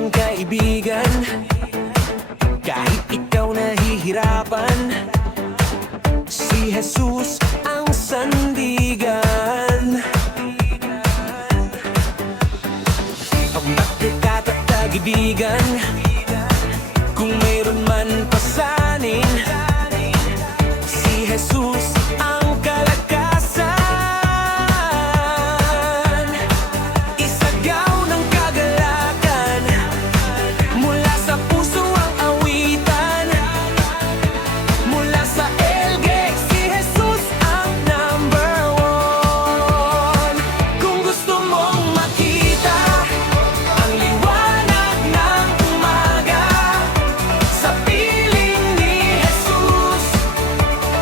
ng kaibigan. Kahit ikaw nahihirapan, si Jesus ang sandigan. Pagmatyat at kaibigan, kung mayroon man pasanin, si Jesus ang kalakasan. Isagaw ng kagalakan, mula sa puso ang awitan. Mula sa LG, si Jesus ang #1. Kung gusto mong makita ang liwanag ng umaga, sa piling ni Jesus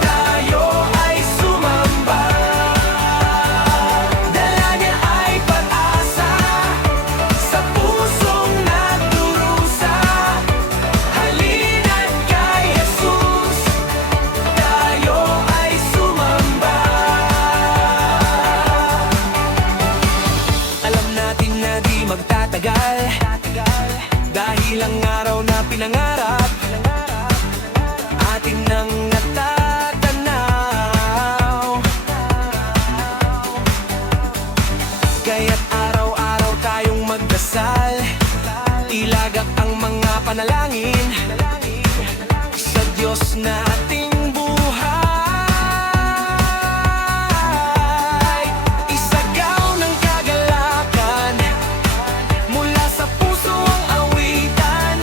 tayo ay sumamba. Dala niya ay pag-asa sa pusong nagdurusa. Halina't kay Jesus tayo ay sumamba. Alam natin na di magtatagal, dahil ang araw na pinangarap atin nang natatanaw. Kaya't araw-araw tayong magdasal, ilagak ang mga panalangin sa Diyos nating buhay. Isagaw ng kagalakan, mula sa puso ang awitan.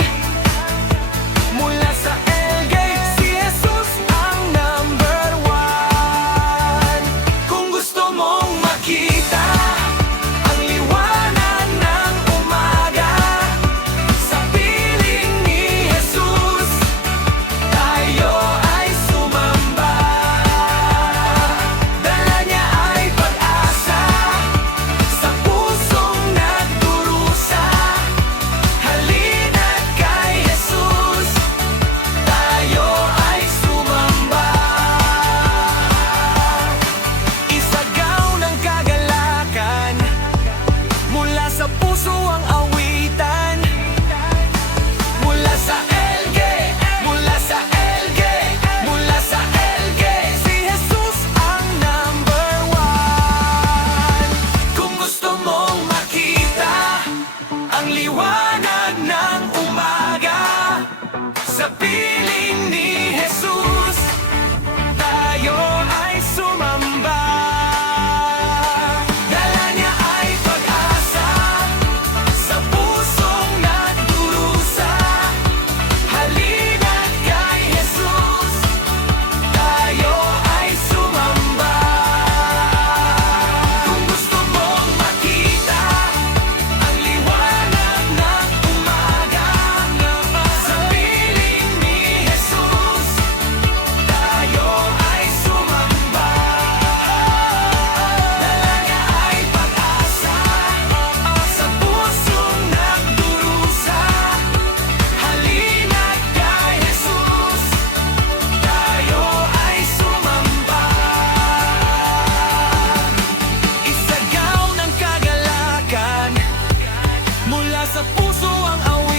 Mula sa LG, si Jesus ang #1. Kung gusto mong makita ang liwanag ng umaga, sa piling ni Jesus tayo ay sumamba. Dala niya ay pag-asa sa pusong nagdurusa. Halina't kay Jesus tayo ay sumamba. Isagaw ng kagalakan, mula sa puso ang awitan. Mula sa LG, mula sa LG, mula sa LG, si Jesus ang #1. Kung gusto mong makita ang liwanag ng umaga, sa piling ni Jesus tayo ay sumamba. Dala niya ay pag-asa sa pusong nagdurusa. Halina't kay Jesus tayo ay sumamba. Kung gusto mong makita ang liwanag ng umaga, sa piling ni Jesus tayo ay sumamba. Dala niya ay pag-asa sa pusong nagdurusa. Halina't kay Jesus tayo ay sumamba. Isagaw ng kagalakan, mula sa puso ang awitan.